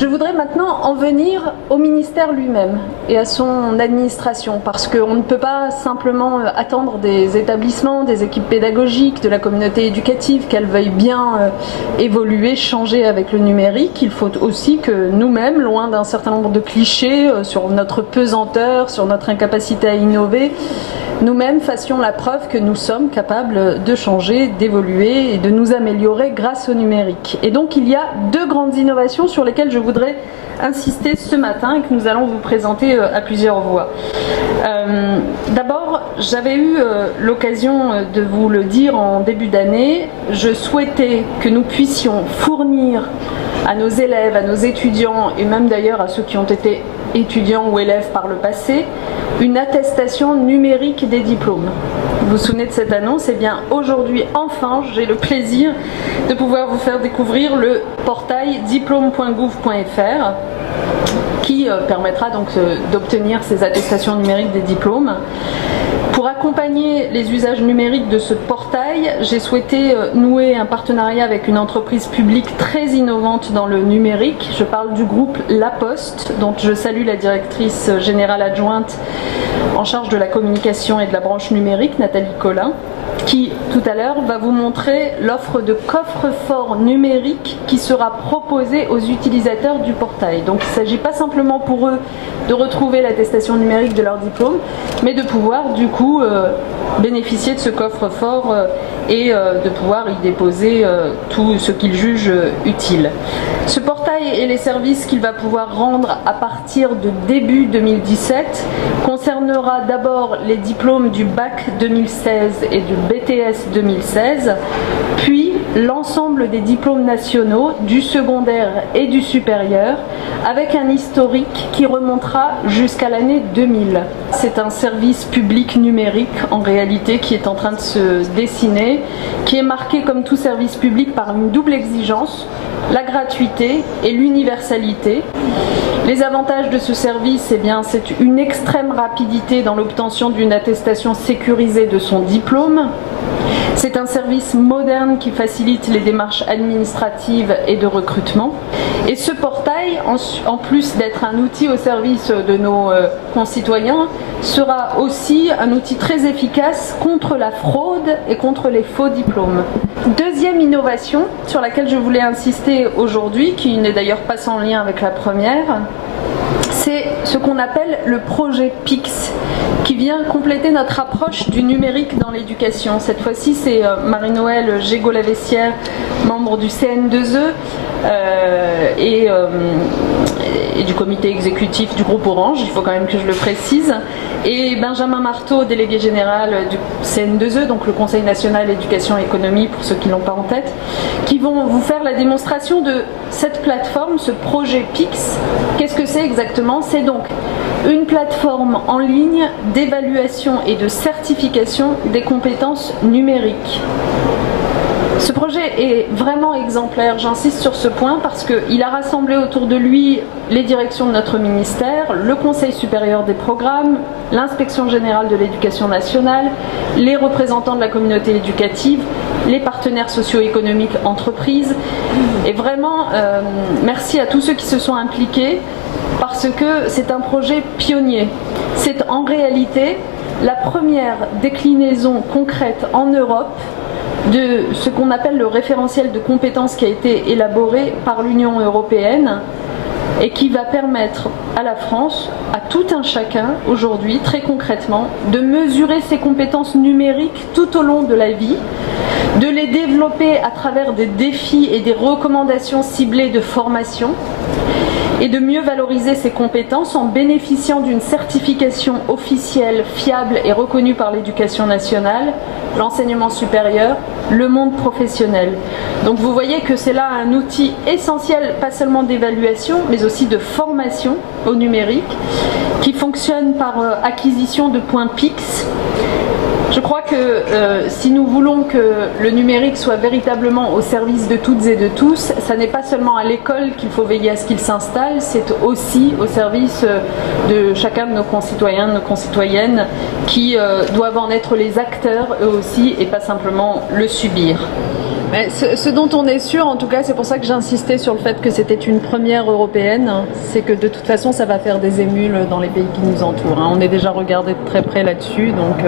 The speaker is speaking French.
Je voudrais maintenant en venir au ministère lui-même et à son administration, parce qu'on ne peut pas simplement attendre des établissements, des équipes pédagogiques, de la communauté éducative qu'elles veuillent bien évoluer, changer avec le numérique. Il faut aussi que nous-mêmes, loin d'un certain nombre de clichés sur notre pesanteur, sur notre incapacité à innover, nous-mêmes fassions la preuve que nous sommes capables de changer, d'évoluer et de nous améliorer grâce au numérique. Et donc il y a deux grandes innovations sur lesquelles je voudrais insister ce matin et que nous allons vous présenter à plusieurs voix. D'abord, j'avais eu l'occasion de vous le dire en début d'année, je souhaitais que nous puissions fournir à nos élèves, à nos étudiants et même d'ailleurs à ceux qui ont été étudiants ou élèves par le passé, une attestation numérique des diplômes. Vous vous souvenez de cette annonce? Eh bien, aujourd'hui, enfin, j'ai le plaisir de pouvoir vous faire découvrir le portail diplôme.gouv.fr qui permettra donc d'obtenir ces attestations numériques des diplômes. Pour accompagner les usages numériques de ce portail, j'ai souhaité nouer un partenariat avec une entreprise publique très innovante dans le numérique. Je parle du groupe La Poste, dont je salue la directrice générale adjointe en charge de la communication et de la branche numérique, Nathalie Collin, qui tout à l'heure va vous montrer l'offre de coffre-fort numérique qui sera proposée aux utilisateurs du portail. Donc il ne s'agit pas simplement pour eux de retrouver l'attestation numérique de leur diplôme, mais de pouvoir du coup bénéficier de ce coffre-fort et de pouvoir y déposer tout ce qu'ils jugent utile. Ce portail et les services qu'il va pouvoir rendre à partir de début 2017 concernera d'abord les diplômes du bac 2016 et du BTS 2016, puis l'ensemble des diplômes nationaux du secondaire et du supérieur, avec un historique qui remontera jusqu'à l'année 2000. C'est un service public numérique en réalité qui est en train de se dessiner, qui est marqué comme tout service public par une double exigence, la gratuité et l'universalité. Les avantages de ce service, eh bien, c'est une extrême rapidité dans l'obtention d'une attestation sécurisée de son diplôme. C'est un service moderne qui facilite les démarches administratives et de recrutement. Et ce portail, en plus d'être un outil au service de nos concitoyens, sera aussi un outil très efficace contre la fraude et contre les faux diplômes. Deuxième innovation sur laquelle je voulais insister aujourd'hui, qui n'est d'ailleurs pas sans lien avec la première, c'est ce qu'on appelle le projet PIX, qui vient compléter notre approche du numérique dans l'éducation. Cette fois-ci, c'est Marie-Noëlle Gégaud-Lavessière, membre du CN2E et du comité exécutif du groupe Orange, il faut quand même que je le précise, et Benjamin Marteau, délégué général du CN2E, donc le Conseil national éducation et économie pour ceux qui ne l'ont pas en tête, qui vont vous faire la démonstration de cette plateforme, ce projet PIX. Qu'est-ce que c'est exactement? C'est donc une plateforme en ligne d'évaluation et de certification des compétences numériques. Ce projet est vraiment exemplaire, j'insiste sur ce point parce qu'il a rassemblé autour de lui les directions de notre ministère, le Conseil supérieur des programmes, l'Inspection générale de l'éducation nationale, les représentants de la communauté éducative, les partenaires socio-économiques, entreprises. Et vraiment, merci à tous ceux qui se sont impliqués parce que c'est un projet pionnier. C'est en réalité la première déclinaison concrète en Europe de ce qu'on appelle le référentiel de compétences qui a été élaboré par l'Union européenne et qui va permettre à la France, à tout un chacun aujourd'hui, très concrètement, de mesurer ses compétences numériques tout au long de la vie, de les développer à travers des défis et des recommandations ciblées de formation, et de mieux valoriser ses compétences en bénéficiant d'une certification officielle, fiable et reconnue par l'éducation nationale, l'enseignement supérieur, le monde professionnel. Donc vous voyez que c'est là un outil essentiel, pas seulement d'évaluation, mais aussi de formation au numérique, qui fonctionne par acquisition de points PIX. Je crois que si nous voulons que le numérique soit véritablement au service de toutes et de tous, ça n'est pas seulement à l'école qu'il faut veiller à ce qu'il s'installe, c'est aussi au service de chacun de nos concitoyens, de nos concitoyennes, qui doivent en être les acteurs eux aussi et pas simplement le subir. Mais ce dont on est sûr, en tout cas, c'est pour ça que j'insistais sur le fait que c'était une première européenne, c'est que de toute façon, ça va faire des émules dans les pays qui nous entourent. On est déjà regardé de très près là-dessus, donc